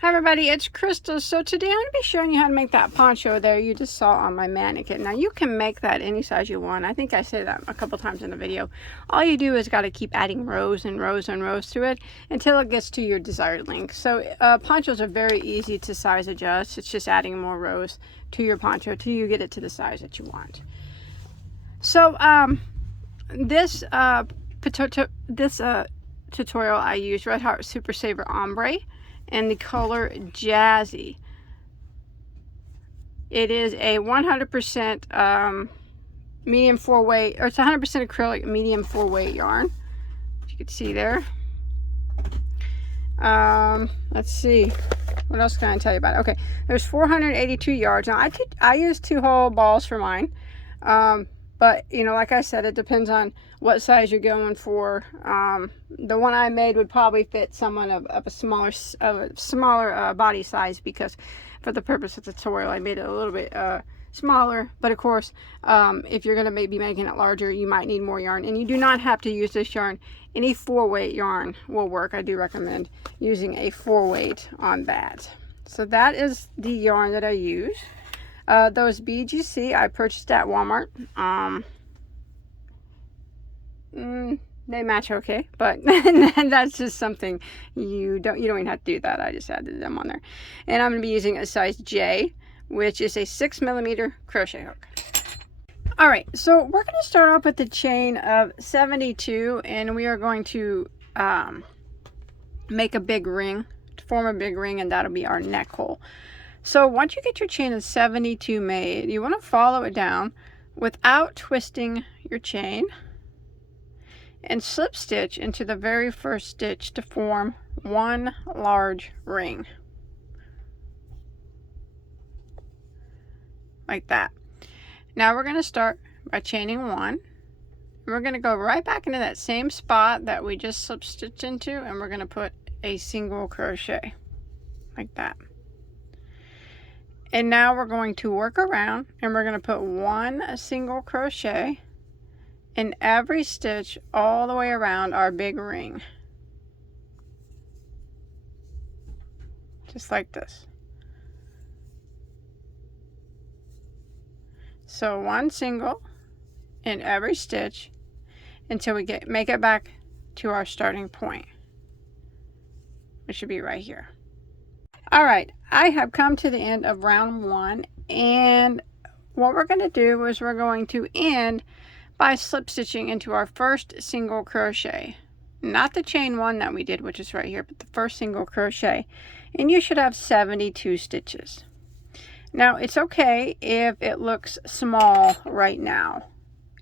Hi everybody, it's Crystal. So today I'm going to be showing you how to make that poncho there you just saw on my mannequin. Now you can make that any size you want. I think I say that a couple times in the video. All you do is got to keep adding rows and rows and rows to it until it gets to your desired length. So ponchos are very easy to size adjust. It's just adding more rows to your poncho till you get it to the size that you want. So this tutorial I use Red Heart Super Saver Ombre and the color Jazzy. It is a 100% medium 4-weight, or it's 100% acrylic medium 4-weight yarn, as you can see there. Let's see, what else can I tell you about it? Okay, there's 482 yards. Now I use 2-hole balls for mine, but you know, like I said, it depends on what size you're going for. The one I made would probably fit someone of a smaller body size, because for the purpose of the tutorial I made it a little bit smaller. But of course, if you're going to be making it larger, you might need more yarn, and you do not have to use this yarn. Any 4-weight yarn will work. I do recommend using a 4-weight on that. So that is the yarn that I use. Those beads you see, I purchased at Walmart. They match okay, but that's just something you don't even have to do that. I just added them on there. And I'm going to be using a size J, which is a 6mm crochet hook. All right, so we're going to start off with the chain of 72, and we are going to make a big ring, to form a big ring, and that'll be our neck hole. So once you get your chain of 72 made, you want to follow it down without twisting your chain and slip stitch into the very first stitch to form one large ring, like that. Now we're going to start by chaining 1. We're going to go right back into that same spot that we just slip stitched into, and we're going to put a single crochet, like that. And now we're going to work around, and we're going to put one single crochet in every stitch all the way around our big ring, just like this. So one single in every stitch until we make it back to our starting point, which should be right here. All right, I have come to the end of round 1, and what we're going to do is we're going to end by slip stitching into our first single crochet, not the chain 1 that we did, which is right here, but the first single crochet, and you should have 72 stitches. Now it's okay if it looks small right now.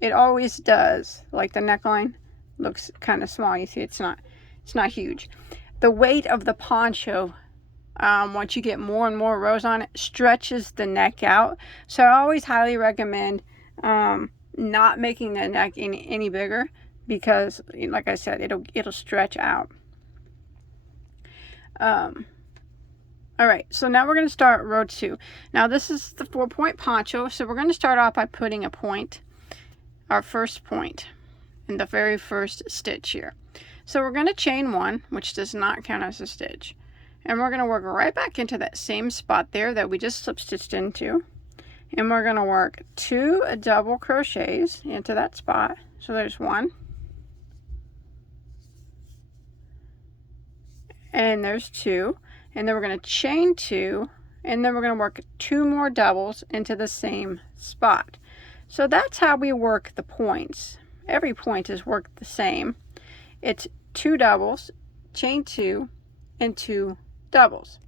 It always does. Like the neckline looks kind of small. You see, it's not huge. The weight of the poncho, once you get more and more rows on it, stretches the neck out. So I always highly recommend not making the neck any bigger, because like I said, it'll stretch out. All right, so now we're going to start row 2. Now this is the 4-point poncho, so we're going to start off by putting a point, our first point, in the very first stitch here. So we're going to chain 1, which does not count as a stitch, and we're going to work right back into that same spot there that we just slip stitched into, and we're going to work 2 double crochets into that spot. So there's 1, and there's 2, and then we're going to chain 2, and then we're going to work 2 more doubles into the same spot. So that's how we work the points. Every point is worked the same. It's 2 doubles, chain 2, and 2 doubles.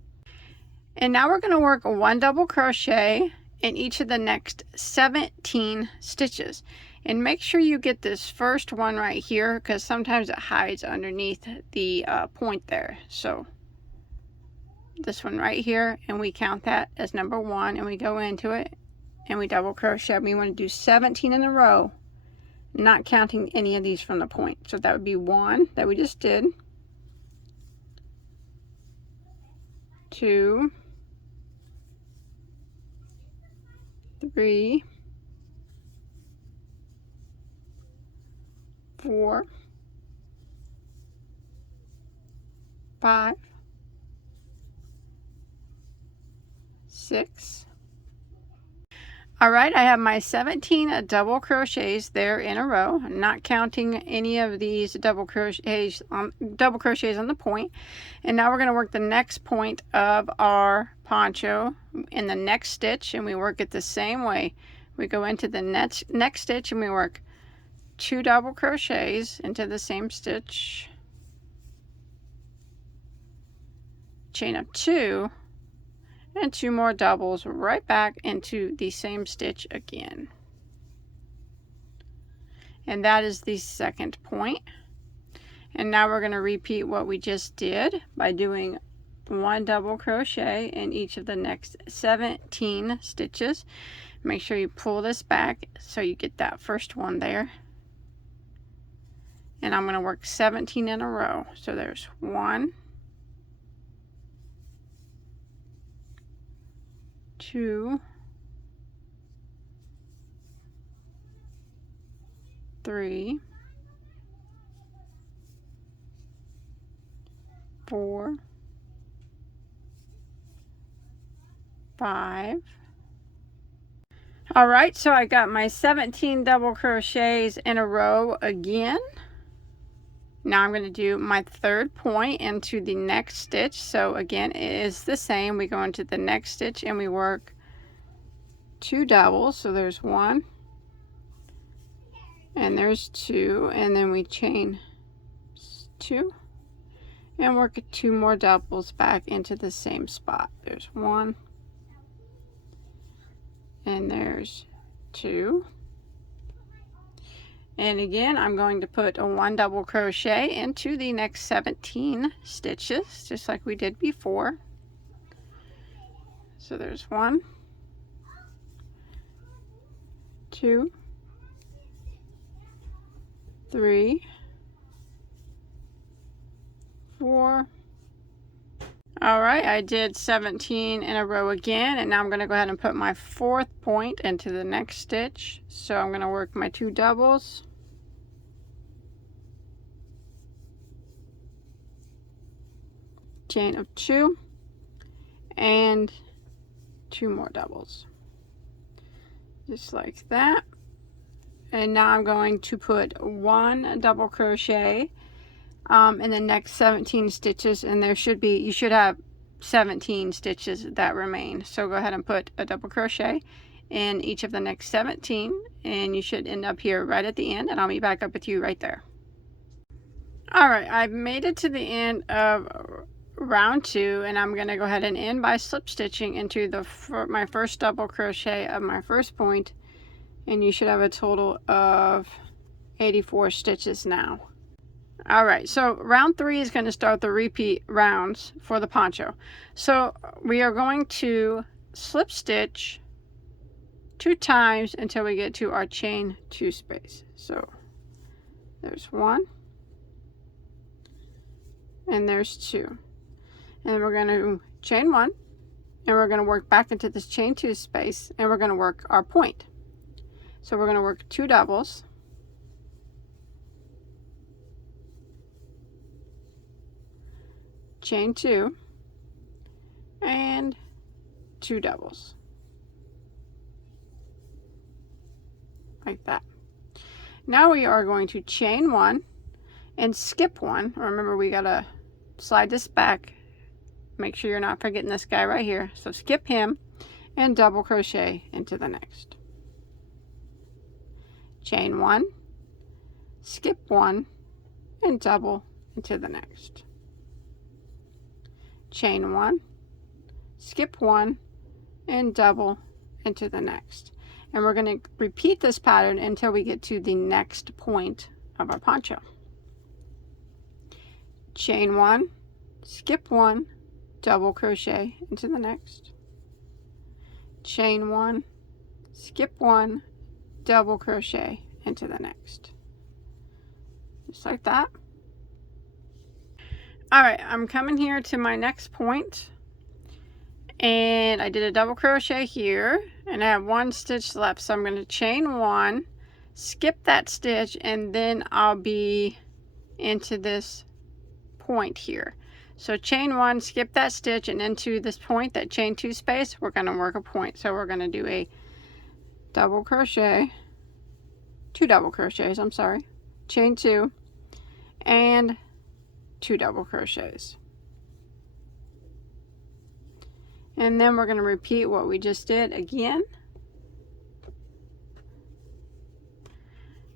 And now we're going to work 1 double crochet in each of the next 17 stitches. And make sure you get this first one right here, because sometimes it hides underneath the point there. So this one right here, and we count that as number 1, and we go into it and we double crochet. We want to do 17 in a row, not counting any of these from the point. So that would be 1 that we just did, 2, 3, 4, 5, 6. All right, I have my 17 double crochets there in a row, not counting any of these double crochets on the point. And now we're going to work the next point of our poncho in the next stitch, and we work it the same way. We go into the next stitch and we work 2 double crochets into the same stitch, chain up 2, and 2 more doubles right back into the same stitch again. And that is the second point. And now we're going to repeat what we just did by doing 1 double crochet in each of the next 17 stitches. Make sure you pull this back so you get that first one there. And I'm going to work 17 in a row. So there's 1, 2, 3, 4, 5. All right, so I got my 17 double crochets in a row again. Now I'm going to do my third point into the next stitch. So again, it is the same. We go into the next stitch and we work 2 doubles. So there's 1 and there's 2, and then we chain 2 and work 2 more doubles back into the same spot. There's 1 and there's 2. And again, I'm going to put a 1 double crochet into the next 17 stitches, just like we did before. So there's 1, 2, 3, 4. All right, I did 17 in a row again, and now I'm going to go ahead and put my 4th point into the next stitch. So I'm going to work my 2 doubles, chain of 2, and 2 more doubles, just like that. And now I'm going to put 1 double crochet in the next 17 stitches, and you should have 17 stitches that remain. So go ahead and put a double crochet in each of the next 17, and you should end up here right at the end, and I'll be back up with you right there. All right, I've made it to the end of round 2, and I'm going to go ahead and end by slip stitching into my first double crochet of my first point, and you should have a total of 84 stitches now. All right, so round 3 is going to start the repeat rounds for the poncho. So we are going to slip stitch 2 times until we get to our chain 2 space. So there's 1 and there's 2, and then we're going to chain 1, and we're going to work back into this chain 2 space, and we're going to work our point. So we're going to work 2 doubles, chain 2, and 2 doubles, like that. Now we are going to chain 1 and skip 1. Remember, we gotta slide this back, make sure you're not forgetting this guy right here. So skip him and double crochet into the next, chain 1, skip 1, and double into the next, chain 1, skip 1, and double into the next. And we're going to repeat this pattern until we get to the next point of our poncho. Chain 1, skip 1, double crochet into the next, chain 1, skip 1, double crochet into the next, just like that. All right, I'm coming here to my next point, and I did a double crochet here, and I have 1 stitch left. So I'm going to chain 1, skip that stitch, and then I'll be into this point here. So chain 1, skip that stitch, and into this point, that chain 2 space, we're going to work a point. So we're going to do a double crochet, 2 double crochets, I'm sorry, chain 2, and 2 double crochets. And then we're going to repeat what we just did again.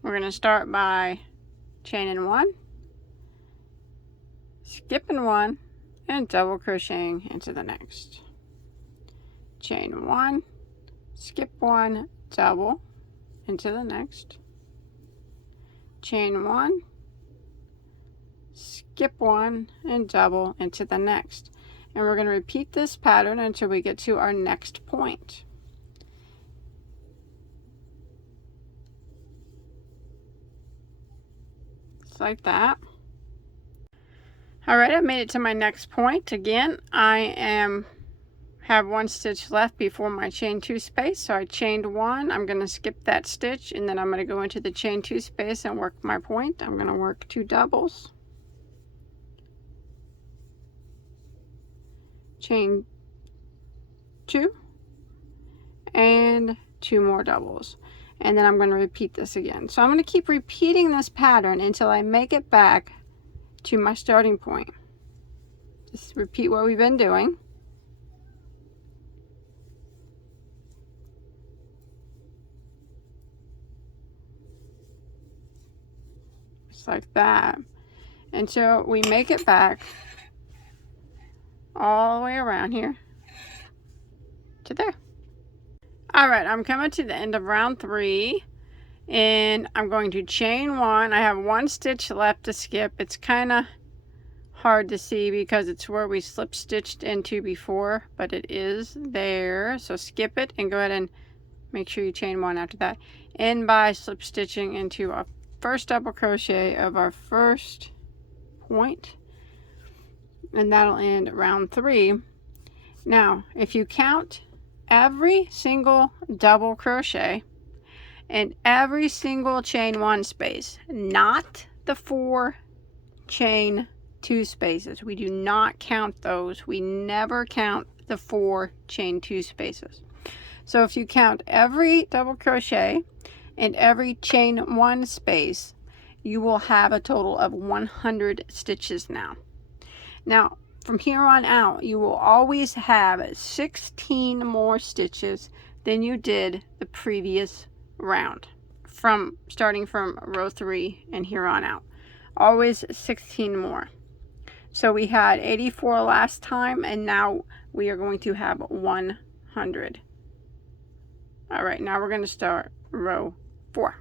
We're going to start by chaining 1, skipping 1, and double crocheting into the next. Chain 1, skip 1, double into the next. Chain 1, skip 1, and double into the next. And we're going to repeat this pattern until we get to our next point. Just like that. Alright, I made it to my next point. Again, I have 1 stitch left before my chain 2 space, so I chained 1. I'm going to skip that stitch, and then I'm going to go into the chain 2 space and work my point. I'm going to work 2 doubles, chain 2, and 2 more doubles, and then I'm going to repeat this again. So I'm going to keep repeating this pattern until I make it back to my starting point. Just repeat what we've been doing. Just like that, until we make it back all the way around here to there. Alright, I'm coming to the end of round 3, and I'm going to chain 1. I have 1 stitch left to skip. It's kind of hard to see because it's where we slip stitched into before, but it is there. So skip it and go ahead and make sure you chain 1 after that. End by slip stitching into our first double crochet of our first point, and that'll end round 3. Now, if you count every single double crochet and every single chain 1 space, not the 4 chain 2 spaces, we do not count those. We never count the 4 chain 2 spaces. So if you count every double crochet and every chain 1 space, you will have a total of 100 stitches now. Now, from here on out, you will always have 16 more stitches than you did the previous round, starting from row 3 and here on out. Always 16 more. So we had 84 last time, and now we are going to have 100. All right, now we're going to start row 4.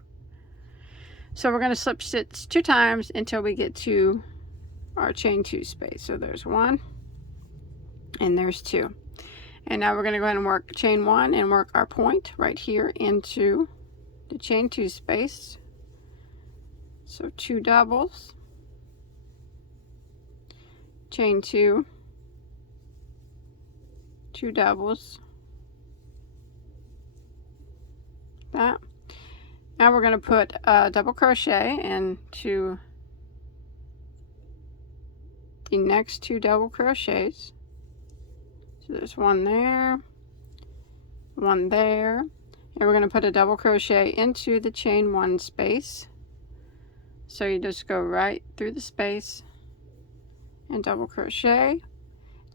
So we're going to slip stitch 2 times until we get to our chain 2 space. So there's 1 and there's 2, and now we're going to go ahead and work chain 1 and work our point right here into the chain 2 space. So 2 doubles, chain 2, 2 doubles, that. Now we're going to put a double crochet into the next 2 double crochets. So there's 1 there, 1 there, and we're going to put a double crochet into the chain 1 space. So you just go right through the space and double crochet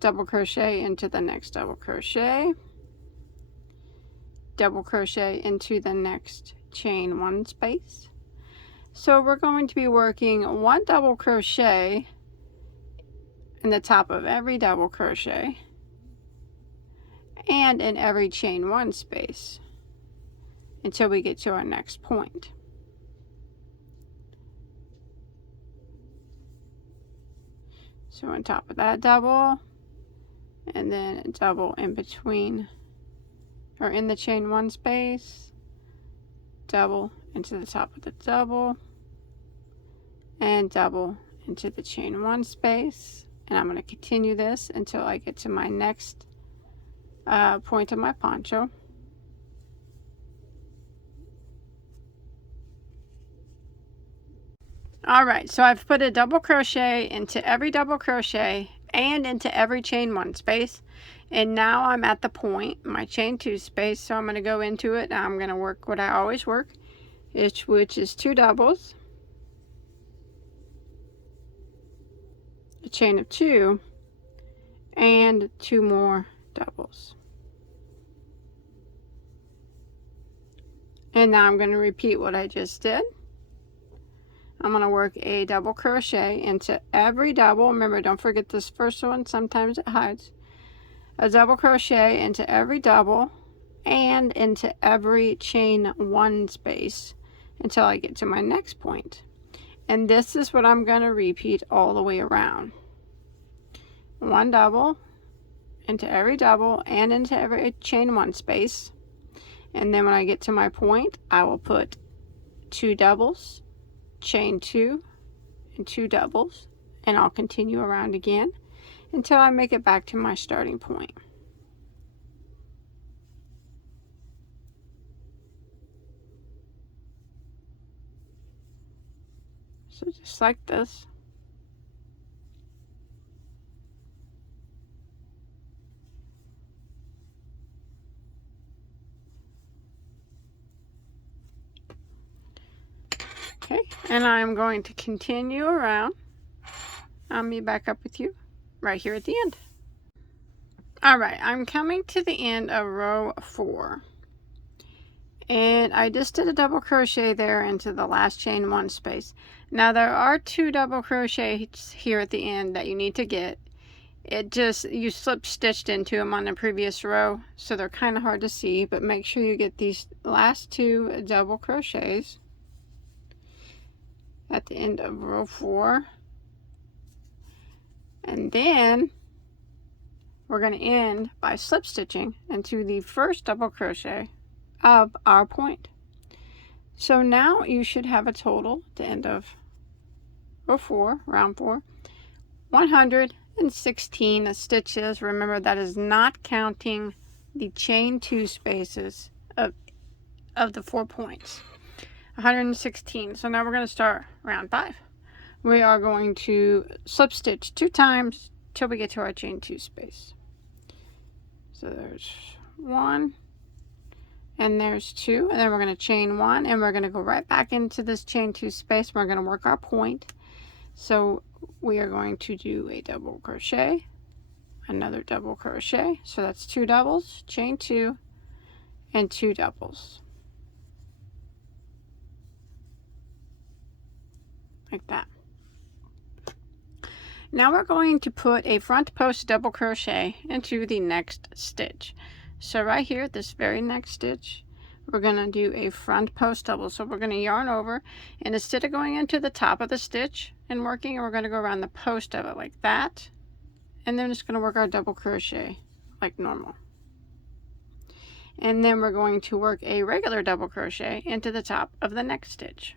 into the next double crochet into the next chain 1 space. So we're going to be working 1 double crochet in the top of every double crochet and in every chain 1 space until we get to our next point. So on top of that double, and then a double in between, or in the chain 1 space, double into the top of the double, and double into the chain 1 space. And I'm going to continue this until I get to my next point of my poncho. Alright, so I've put a double crochet into every double crochet and into every chain 1 space. And now I'm at the point, my chain 2 space, so I'm going to go into it and I'm going to work what I always work, which is 2 doubles, a chain of 2, and 2 more doubles. And now I'm going to repeat what I just did. I'm going to work a double crochet into every double. Remember, don't forget this first one, sometimes it hides. A double crochet into every double and into every chain 1 space until I get to my next point. And this is what I'm going to repeat all the way around. 1 double into every double and into every chain 1 space. And then when I get to my point, I will put 2 doubles, chain 2, and 2 doubles, and I'll continue around again until I make it back to my starting point. So just like this. Okay, and I'm going to continue around. I'll be back up with you right here at the end. Alright, I'm coming to the end of row 4. And I just did a double crochet there into the last chain 1 space. Now there are 2 double crochets here at the end that you need to get. You slip stitched into them on the previous row, so they're kind of hard to see, but make sure you get these last 2 double crochets at the end of row 4. And then we're going to end by slip stitching into the first double crochet of our point. So now you should have a total at the end of row 4, round 4, 116 stitches. Remember, that is not counting the chain 2 spaces of the 4 points. 116. So now we're going to start round 5. We are going to slip stitch 2 times till we get to our chain 2 space. So there's 1 and there's 2, and then we're going to chain 1 and we're going to go right back into this chain 2 space. We're going to work our point. So we are going to do a double crochet, another double crochet, so that's 2 doubles, chain 2, and 2 doubles, like that. Now we're going to put a front post double crochet into the next stitch. So right here, this very next stitch, we're going to do a front post double. So we're going to yarn over, and instead of going into the top of the stitch and working, we're going to go around the post of it like that, and then just going to work our double crochet like normal. And then we're going to work a regular double crochet into the top of the next stitch.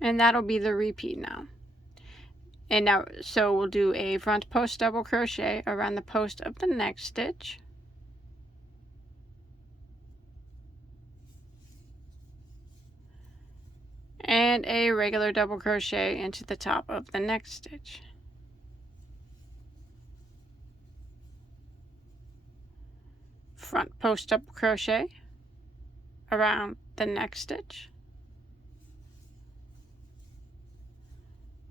And that'll be the repeat now. And now, so we'll do a front post double crochet around the post of the next stitch. And a regular double crochet into the top of the next stitch. Front post double crochet around the next stitch.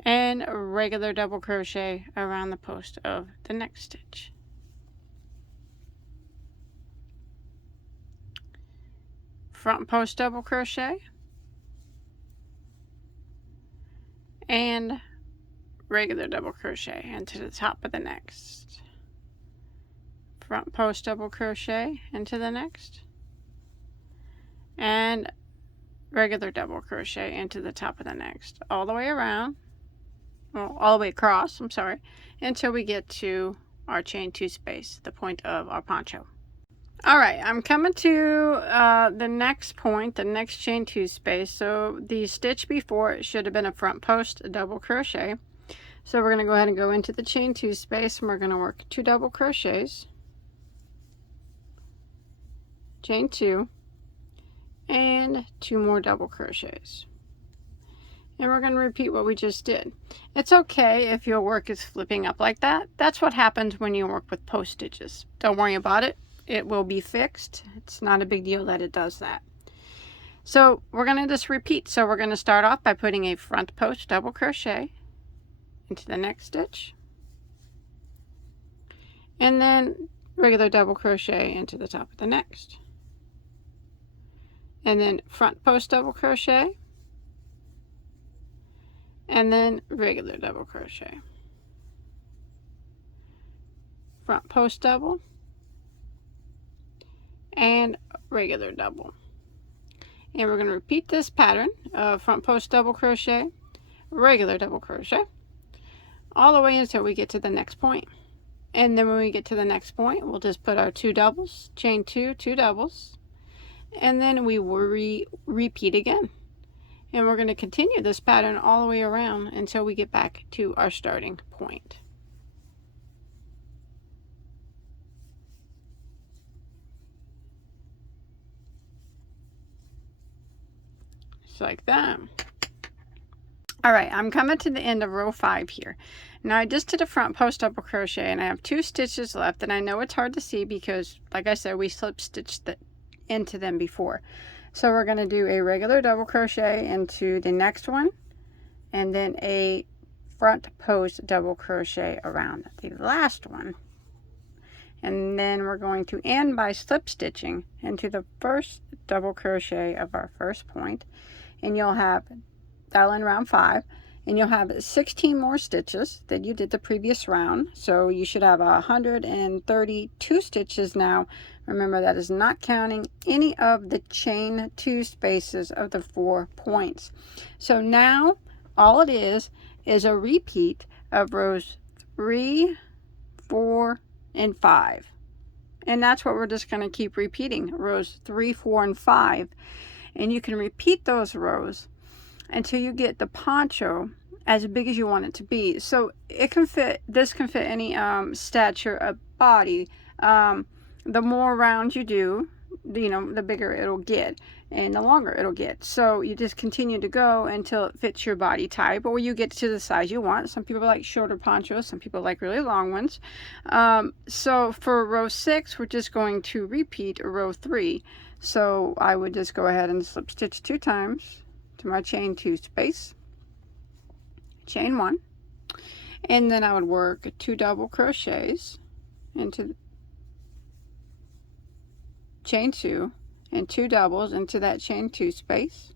And a regular double crochet around the post of the next stitch. Front post double crochet and regular double crochet into the top of the next. Front post double crochet into the next, and regular double crochet into the top of the next, all the way around, well, all the way across, I'm sorry, until we get to our chain 2 space, the point of our poncho. Alright, I'm coming to the next point, the next chain 2 space. So the stitch before, it should have been a front post double crochet. So we're going to go ahead and go into the chain 2 space, and we're going to work 2 double crochets, chain 2, and 2 more double crochets. And we're going to repeat what we just did. It's okay if your work is flipping up like that. That's what happens when you work with post stitches. Don't worry about it. It will be fixed. It's not a big deal that it does that. So we're going to just repeat. So we're going to start off by putting a front post double crochet into the next stitch, and then regular double crochet into the top of the next, and then front post double crochet, and then regular double crochet, front post double, and regular double. And we're going to repeat this pattern of front post double crochet, regular double crochet, all the way until we get to the next point. And then when we get to the next point, we'll just put our 2 doubles, chain 2, 2 doubles, and then we will repeat again. And we're going to continue this pattern all the way around until we get back to our starting point. Just like that. All right, I'm coming to the end of row 5 here. Now I just did a front post double crochet and I have 2 stitches left, and I know it's hard to see because, like I said, we slip stitched into them before. So we're going to do a regular double crochet into the next one, and then a front post double crochet around the last one. And then we're going to end by slip stitching into the first double crochet of our first point, and you'll have, that'll end round 5, and you'll have 16 more stitches that you did the previous round. So you should have 132 stitches now. Remember, that is not counting any of the chain 2 spaces of the 4 points. So now all it is a repeat of rows 3, 4, and 5. And that's what we're just going to keep repeating, rows 3, 4, and 5. And you can repeat those rows until you get the poncho as big as you want it to be. So it can fit, this can fit any stature of body. The more rounds you do, the bigger it'll get and the longer it'll get. So you just continue to go until it fits your body type, or you get to the size you want. Some people like shorter ponchos, some people like really long ones. So for row 6, we're just going to repeat row 3. So I would just go ahead and slip stitch 2 times to my chain 2 space, chain 1, and then I would work 2 double crochets into chain 2 and 2 doubles into that chain 2 space,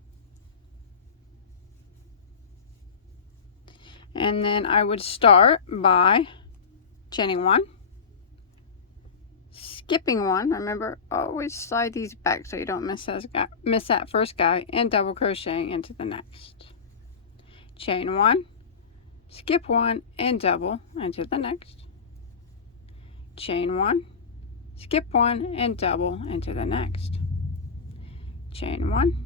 and then I would start by chaining 1, skipping 1. Remember, always slide these back so you don't miss that first guy, and double crocheting into the next. Chain 1, skip 1, and double into the next. Chain 1, skip 1, and double into the next. Chain 1,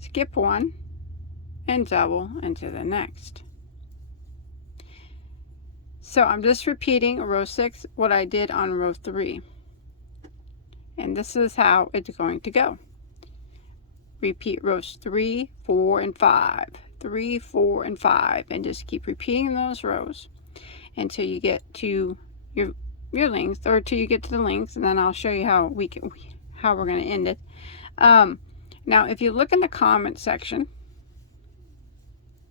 skip 1, and double into the next. So I'm just repeating row 6 what I did on row 3, and this is how it's going to go. Repeat rows 3, 4, and 5, 3, 4, and 5, and just keep repeating those rows until you get to your length, or till you get to the length, and then I'll show you how we're going to end it. Now if you look in the comment section,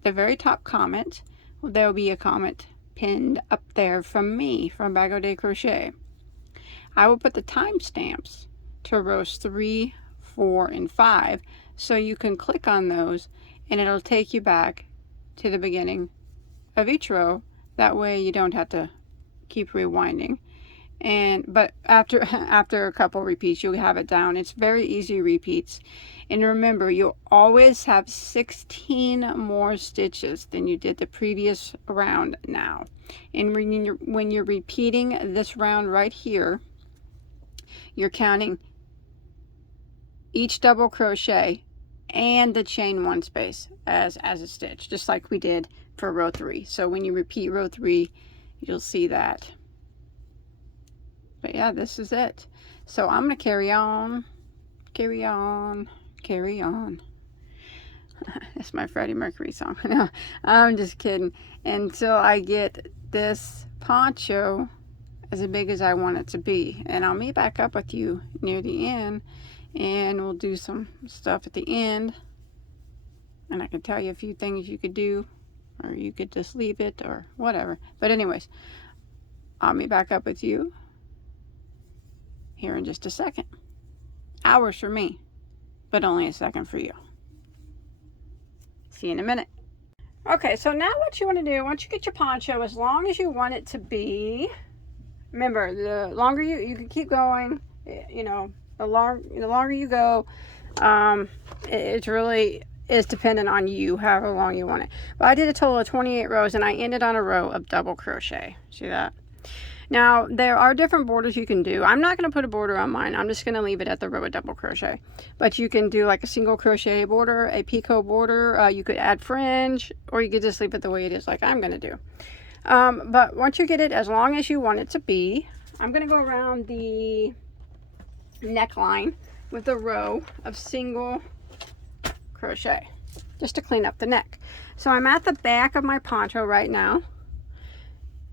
the very top comment, there'll be a comment pinned up there from me, from Bagoday Crochet. I will put the timestamps to rows 3, 4, and 5, so you can click on those and it'll take you back to the beginning of each row. That way you don't have to keep rewinding. But after a couple repeats, you'll have it down. It's very easy repeats. And remember, you'll always have 16 more stitches than you did the previous round now. And when you're repeating this round right here, you're counting each double crochet and the chain 1 space as a stitch, just like we did for row 3. So when you repeat row 3, you'll see that. But yeah, this is it. So I'm going to carry on. That's my Freddie Mercury song. No, I'm just kidding. Until I get this poncho as big as I want it to be. And I'll meet back up with you near the end, and we'll do some stuff at the end. And I can tell you a few things you could do, or you could just leave it, or whatever. But anyways, I'll meet back up with you here in just a second. Hours for me, but only a second for you. See you in a minute. Okay, so now what you want to do, once you get your poncho as long as you want it to be, remember, the longer you can keep going, you know, the longer you go, it really is dependent on you, however long you want it. But I did a total of 28 rows, and I ended on a row of double crochet. See that? Now, there are different borders you can do. I'm not going to put a border on mine. I'm just going to leave it at the row of double crochet. But you can do like a single crochet border, a picot border. You could add fringe, or you could just leave it the way it is like I'm going to do. But once you get it as long as you want it to be, I'm going to go around the neckline with a row of single crochet just to clean up the neck. So I'm at the back of my poncho right now,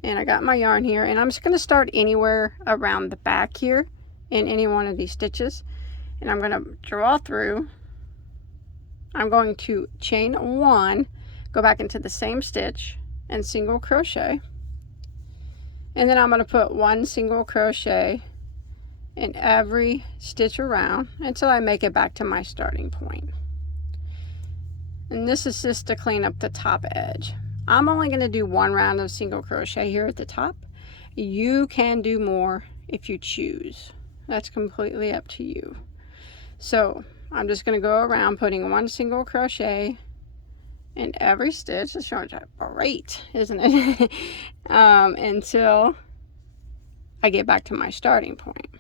and I got my yarn here, and I'm just going to start anywhere around the back here in any one of these stitches, and I'm going to draw through. I'm going to chain one, go back into the same stitch and single crochet, and then I'm going to put one single crochet in every stitch around until I make it back to my starting point. And this is just to clean up the top edge. I'm only going to do one round of single crochet here at the top. You can do more if you choose. That's completely up to you. So I'm just going to go around putting one single crochet in every stitch. It's showing great, isn't it? Until I get back to my starting point.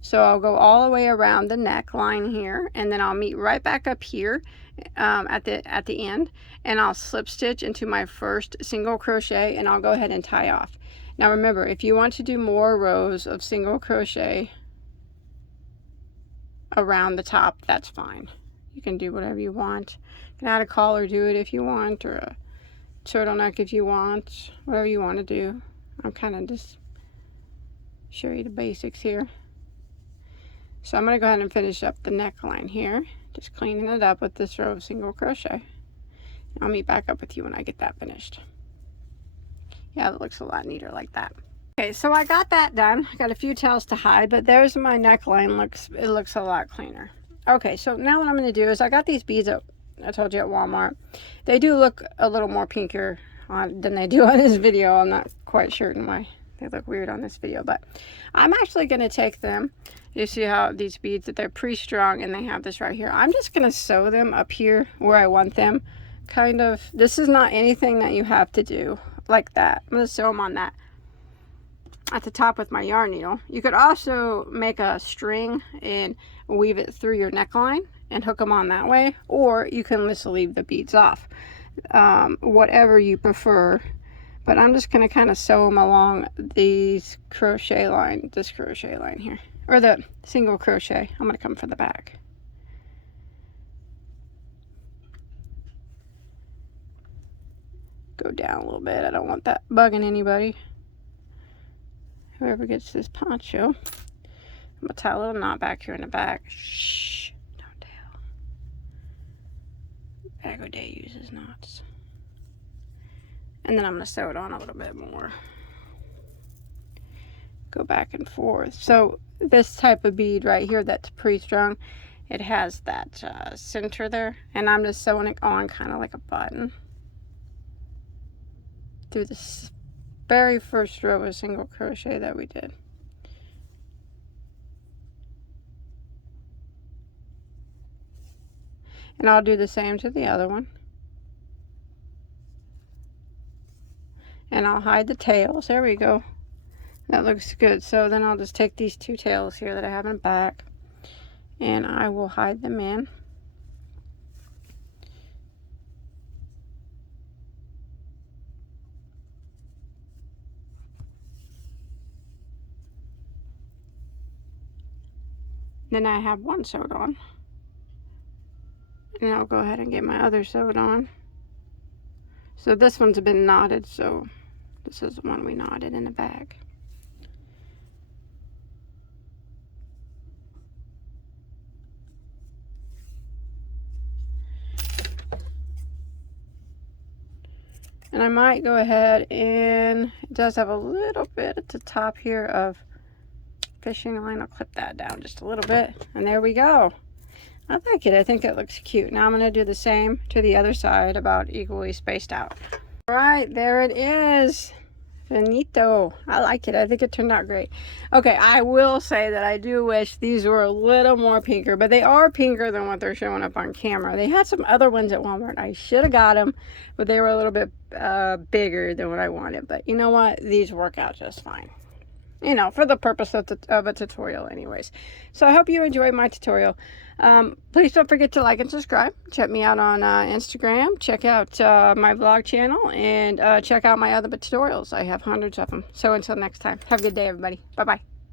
So I'll go all the way around the neckline here, and then I'll meet right back up here at the end, and I'll slip stitch into my first single crochet, and I'll go ahead and tie off. Now remember, if you want to do more rows of single crochet around the top, that's fine. You can do whatever you want. You can add a collar to it if you want, or a turtleneck if you want, whatever you want to do. I'm kind of just show you the basics here. So I'm going to go ahead and finish up the neckline here, just cleaning it up with this row of single crochet. I'll meet back up with you when I get that finished. Yeah, it looks a lot neater like that. Okay, so I got that done. I got a few tails to hide, but there's my neckline. It looks a lot cleaner. Okay, so now what I'm going to do is I got these beads up, I told you, at Walmart. They do look a little more pinker than they do on this video. I'm not quite sure why they look weird on this video, but I'm actually going to take them. You see how these beads, that they're pre-strung, and they have this right here. I'm just going to sew them up here where I want them. Kind of, this is not anything that you have to do like that. I'm going to sew them on that at the top with my yarn needle. You could also make a string and weave it through your neckline and hook them on that way, or you can just leave the beads off. Whatever you prefer. But I'm just going to kind of sew them along these crochet line, this crochet line here, or the single crochet. I'm going to come for the back. Go down a little bit. I don't want that bugging anybody. Whoever gets this poncho. I'm going to tie a little knot back here in the back. Shh, don't tell. Bagoday uses knots. And then I'm going to sew it on a little bit more. Go back and forth. So this type of bead right here that's pre-strung, it has that center there. And I'm just sewing it on kind of like a button through this very first row of single crochet that we did. And I'll do the same to the other one. And I'll hide the tails. There we go. That looks good. So then I'll just take these two tails here that I have in the back, and I will hide them in. Then I have one sewed on. And I'll go ahead and get my other sewed on. So this one's been knotted, so this is the one we knotted in the bag. And I might go ahead and, it does have a little bit at the top here of fishing line. I'll clip that down just a little bit. And there we go. I like it. I think it looks cute. Now I'm going to do the same to the other side, about equally spaced out. All right, there it is. Finito. I like it. I think it turned out great. Okay, I will say that I do wish these were a little more pinker, but they are pinker than what they're showing up on camera. They had some other ones at Walmart. I should have got them, but they were a little bit bigger than what I wanted. But you know what? These work out just fine. You know, for the purpose of a tutorial anyways. So I hope you enjoyed my tutorial. Please don't forget to like and subscribe. Check me out on Instagram. Check out my vlog channel. And check out my other tutorials. I have hundreds of them. So until next time, have a good day, everybody. Bye-bye.